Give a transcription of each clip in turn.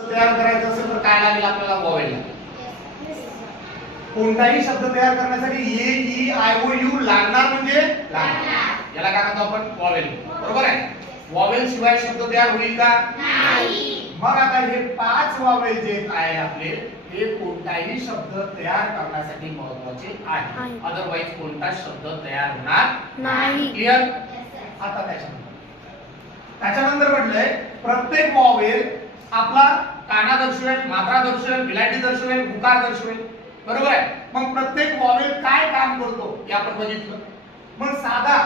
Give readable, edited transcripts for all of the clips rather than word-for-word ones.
तयार करायचं असेल तर काय लागेल आपल्याला वॉवेल लागेल. कोणताही शब्द तयार करण्यासाठी ए ई आय ओ यू लागणार म्हणजे लागणार. याला काय म्हणतो आपण वॉवेल. बरोबर आहे. वॉवेल शिवाय शब्द तयार होईल का? नाही. मग आता हे 5 वॉवेल जे आहे आपले हे कोणताही शब्द तयार करण्यासाठी महत्त्वाचे आहे. अदरवाइज कोणता शब्द तयार होणार नाही. क्लियर? आता त्याच्यानंतर म्हटलंय प्रत्येक वॉवेल आपला काना दर्शवेल, मात्रा दर्शवेल, विलांटी दर्शवेल, उकार दर्शवेल. बरोबर आहे. मग प्रत्येक वॉवेल काय काम करतो हे आपण बघितलं. मग साधा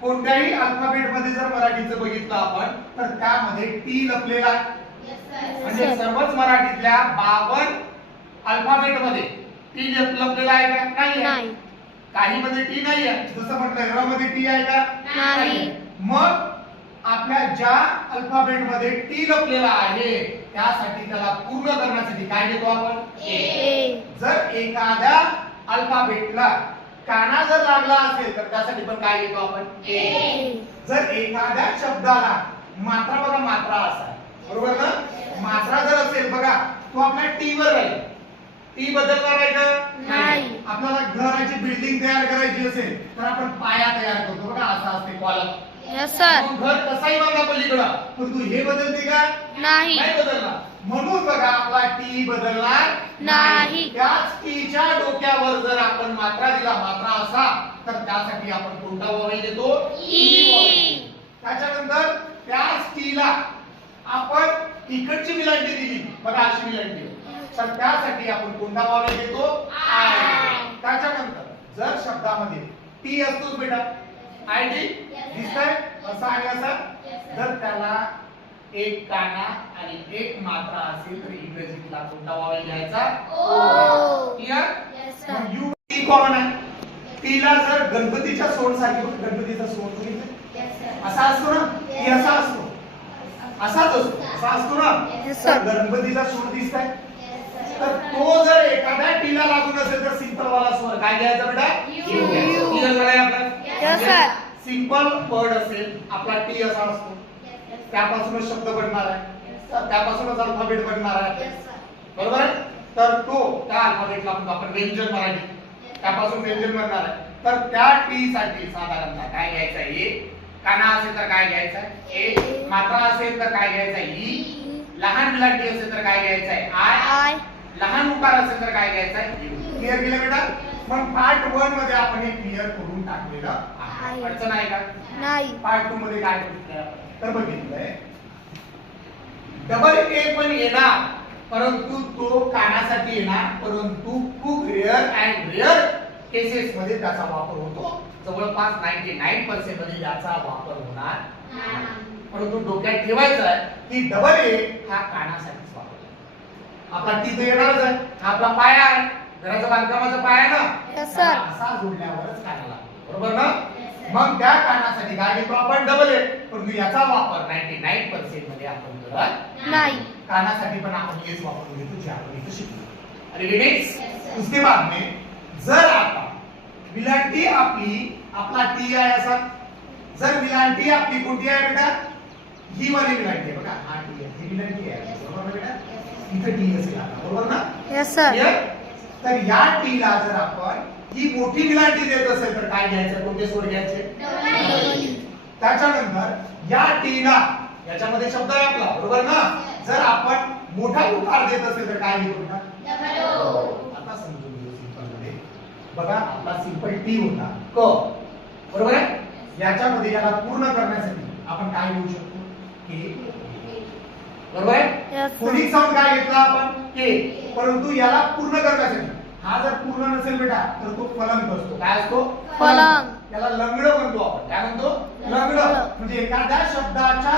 कोणत्याही अल्फाबेट मध्ये जर मराठीचं बघितलं आपण तर त्यामध्ये टी लपलेला म्हणजे सर्वच मराठीतल्या 52 अल्फाबेट मध्ये टी लपलेला आहे का? नाही. काही मध्ये टी नाही आहे. जसं म्हटलं र मध्ये टी आहे का? नाही. मग आपल्या ज्या अल्फाबेट मध्ये टी लपलेला आहे त्यासाठी त्याला पूर्ण करण्यासाठी काय घेतो आपण? ए. जर एखाद्या अल्फाबेटला काना जर लागला असेल तर त्यासाठी पण काय घेतो आपण? ए. जर एखाद्या शब्दाला मात्रा बघा मात्रा असा बरोबर ना? मात्रा जर असेल बघा तो आपल्या टी वर राहील. टी बदलणार आहे का? नाही. आपल्याला घराची बिल्डिंग तयार करायची असेल तर आपण पाया तयार करतो बघा असा असते कॉलम. Yes sir. घर कसाही बांधा पलीकडं पण तू हे बदलते का? नाही बदलणार. म्हणून बघा आपला टी बदलणार नाही. त्याच टीच्या डोक्यावर जर आपण मात्रा दिला मात्रा असा तर त्यासाठी आपण कोणता वॉवेल देतो? ई. त्याच्यानंतर त्याच टीला आपण इकडची विलांटी दिली बघा अशी विलांटी तर त्यासाठी आपण कोणता वॉवेल देतो? आय. त्याच्यानंतर जर शब्दामध्ये टी असतोच बेटा आय टी दिसतंय असा आणि असा जर त्याला एक काना आणि एक मात्रा असेल तर इंग्रजीतला कोणता वॉवेल घ्यायचा? ओ. क्लियर? Yes sir. मग यू टी कॉमन आहे. टीला जर गणपतीच्या सोंड सारखी गणपतीचा सोंड बघितलं असा असतो ना टी असा असतो असाच असतो असा असतो ना गणपतीचा सोंड दिसतंय तर तो जर एखाद्या टीला लागून असेल तर सिंपल वाला स्वर काय घ्यायचा बेटा? यू. क्लियर झालंय आपल्याला? Yes sir. सिंपल वर्ड असेल आपला टी असा असतो त्यापासूनच शब्द बनणार आहे तर त्यापासूनच अल्फाबेट बनणार आहे. बरोबर आहे. तर तो त्या अल्फाबेटला आपण व्यंजन मराठी त्यापासून व्यंजन बनणार आहे तर त्या टी साठी साधारणतः काय घ्यायचं आहे? ए. काना असेल तर काय घ्यायचं आहे? ए. मात्रा असेल तर काय घ्यायचं आहे? ई. लहान विलांटी असेल तर काय घ्यायचं आहे? आय. लहान उकार असेल तर काय घ्यायचं आहे? यू. क्लियर केलं बेटा? मग पार्ट 1 मध्ये आपण हे क्लिअर करून टाकलेलं आहे. अडचण आहे का? नाही. पार्ट 2 मध्ये काय बघितलंय आपण? तर बघितलंय डबल ए पण येणार परंतु तो कानासाठी येणार परंतु खूप रेअर केसेस मध्ये त्याचा वापर होतो. जवळपास 99% मध्ये याचा वापर होणार नाही. परंतु डोक्यात ठेवायचं आहे की डबल ए हा कानासाठीच वापरला. आपला टी तर येणारच आहे. हा आपला पाया आहे. घराच्या बांधकामाचा पाया ना असा जोडल्यावरच कानाला बरोबर ना? मग त्या कानासाठी काय घेतो आपण? Double A. परंतु याचा वापर 99% मध्ये आपण करत नाही. कानासाठी पण आपण हेच वापरून घेतो जे आपण इथे शिकलो. अरे नेक्स्ट उसके बाद में जर आता विलांटी आपला टी आहे असा जर विलांटी आपली कोणती आहे बेटा? ही वाली विलांटी आहे बघा हा टी आहे ही विलांटी आहे बरोबर बेटा? इथे टी असेल आता बरोबर ना? Yes sir. तर या टीला जर आपण ही मोठी विलांटी देत असेल तर काय घ्यायचं? कोणते स्वर घ्यायचे? त्याच्यानंतर या टीला याच्यामध्ये शब्द आहे आपला बरोबर ना? जर आपण मोठा उकार देत असेल तर काय घेतो बेटा? आता समजून घेऊ सिंपल मध्ये बघा आपला सिंपल टी होता क बरोबर आहे. याच्यामध्ये याला पूर्ण करण्यासाठी आपण काय घेऊ शकतो? के. बरोबर आहे. फोनिक साऊंड काय घेतला आपण? के. परंतु याला पूर्ण करण्यासाठी हा जर पूर्ण नसेल बेटा तर तो फलंग असतो. काय असतो? फलंग. याला लंगड म्हणतो आपण. काय म्हणतो? लंगड. म्हणजे एखाद्या शब्दाच्या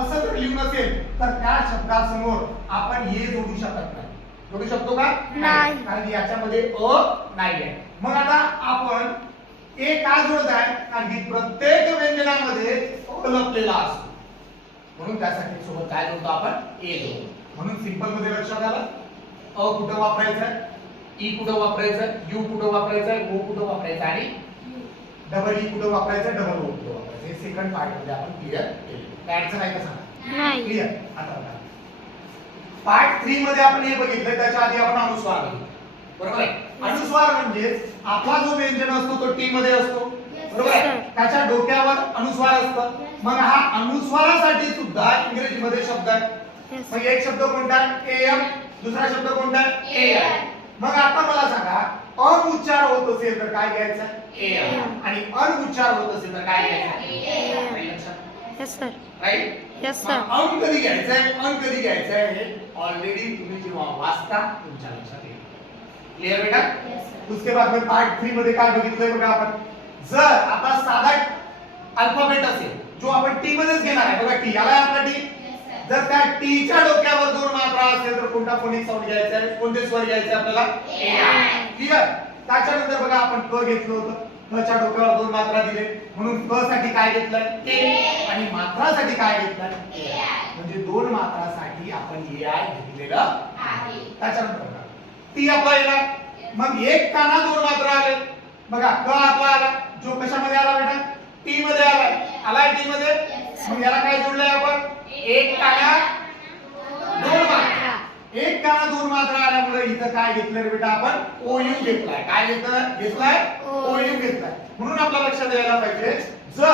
असं जर लिहून असेल तर त्या शब्दासमोर आपण हे जोडू शकत नाही. जोडू शकतो का? नाही. कारण याच्यामध्ये अ नाही आहे. मग आता आपण ए का जोडत आहे? कारण की प्रत्येक व्यंजनामध्ये अ लपलेला असतो म्हणून त्यासाठी सोबत काय जोडतो आपण? ए जोडतो. म्हणून सिंपल मध्ये लक्षात आलं अ कुठं वापरायचं? ई कुठं वापरायचं? यू कुठं वापरायचं? ओ कुठं वापरायचं? आणि डबल ई कुठं वापरायचं? डबल ओ कुठं वापरायचं? हे सेकंड पार्ट मध्ये आपण क्लिअर केले. काय अडचण आहे का सांगा? नाही. क्लिअर. आता पार्ट 3 मध्ये आपण हे बघितलं, त्याच्या आधी आपण अनुस्वार बघितलं. बरोबर आहे. अनुस्वार म्हणजे आपला जो व्यंजन असतो तो टी मध्ये असतो. बरोबर आहे. त्याच्या डोक्यावर अनुस्वार असतं. मग हा अनुस्वारासाठी सुद्धा इंग्रजीमध्ये शब्द आहे. मग एक शब्द कोणता आहे? एम. दुसरा शब्द कोणता आहे? एम. मग आता मला सांगा, अन उच्चार होत असेल तर काय घ्यायचं? एम. आणि अन उच्चार होत असेल तर काय घ्यायचं? Yes sir. Right. Yes sir. अन कधी घ्यायचंय, अन कधी घ्यायचंय हे ऑलरेडी तुम्ही जेव्हा वाचता तुमच्या लक्षात येईल. क्लियर बेटा? उसके बाद में पार्ट 3 मध्ये काय बघितलंय बघा आपण. जर आपला साधा अल्फाबेट असेल जो आपण टी मध्येच घेणार आहे, बघा टी याला आपला टी. जर त्या टी च्या डोक्यावर दोन मात्रा असेल तर कोणता फोनिक साऊंड घ्यायचा आहे, कोणते स्वर घ्यायचे आपल्याला? क्लियर. त्याच्यानंतर बघा आपण क घेतलं होतं, क च्या डोक्यावर दोन मात्रा दिले म्हणून क साठी काय घेतलंय? ए. आणि मात्रासाठी काय घेतलंय? ए. म्हणजे दोन मात्रासाठी आपण ए आय घेतलेलं आहे. त्याच्यानंतर बघा टी आपला येणार. मग एक काना दोन मात्रा आले. बघा क आपला आला, जो कशामध्ये आला बेटा? टी मध्ये आलाय टी मध्ये. मग याला काय जोडलंय आपण? एक काना दोन मात्रा. एक काना दोन मात्रा आल्यामुळे इथं काय घेतलंय रे बेटा? आपण ओ यू घेतलाय. काय घेतलाय? ओ यू घेतलाय. म्हणून आपल्या लक्षात यायला पाहिजे, जर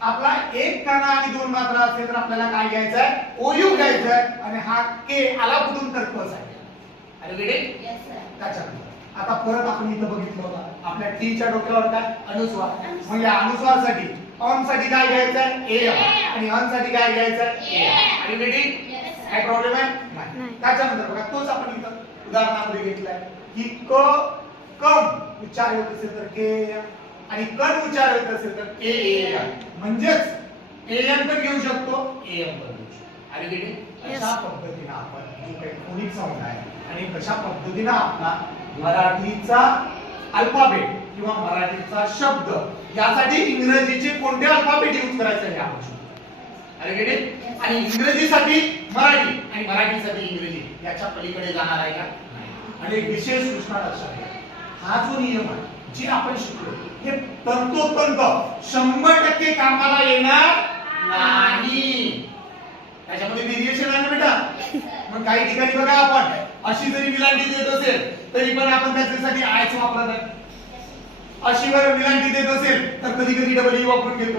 आपला एक काना आणि दोन मात्रा असेल तर आपल्याला काय घ्यायचंय? ओ यू घ्यायचंय. आणि हा के आला कुठून? तर क साठी. अरे बेटे त्याच्यानंतर आता परत आपण इथं बघितलं होतं आपल्या टी च्या डोक्यावर काय? अनुस्वार. मग या अनुस्वारसाठी ऑन साठी काय घ्यायचंय? ए. आणि अन साठी काय घ्यायचंय? ए. आणि बेटी काय प्रॉब्लेम आहे? नाही. त्याच्यानंतर बघा तोच आपण इथं उदाहरणामध्ये घेतलाय की क कम उच्चार होत असेल तर के, आणि कन उच्चार होत असेल तर के ए. म्हणजेच एएन पण घेऊ शकतो, एएम पण घेऊ शकतो. आणि बेटी अशा पद्धतीने आपण जो काही फोनिक साऊंड आहे आणि कशा पद्धतीने आपला मराठीचा अल्फाबेट किंवा मराठीचा शब्द यासाठी इंग्रजीचे कोणते अल्फाबेट यूज करायचे हे आपण शिकू. अरे गेले. आणि इंग्रजीसाठी मराठी आणि मराठीसाठी इंग्रजी याच्या पलीकडे जाणार आहे का? नाही. आणि एक विशेष सूचना लक्षात घ्या, हा जो नियम आहे जे आपण शिकलो हे तंतोतंत 100% कामाला येणार नाही. त्याच्यामध्ये व्हेरिएशन आहे ना बेटा. मग काही ठिकाणी बघा आपण अशी जरी विलांटी देत असेल तरी पण आपण त्याच्यासाठी आयच वापरत आहे. अशी वर विलांटी देत असेल तर कधी कधी डबल ई वापरून घेतो.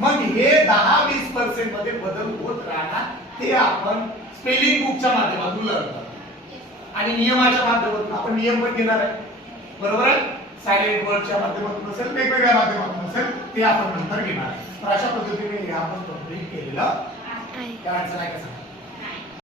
मग हे 10-20% मध्ये बदल होत राहणार, ते आपण स्पेलिंग बुकच्या माध्यमातून लर्न करतो आणि नियमाच्या माध्यमातून आपण नियम पण घेणार आहे. बरोबर आहे. सायलेंट वर्डच्या माध्यमातून असेल, वेगवेगळ्या माध्यमातून असेल, ते आपण नंतर घेणार आहे. तर अशा पद्धतीने हे आपण कंप्लीट केलेलं आहे. काय अडचण आहे का?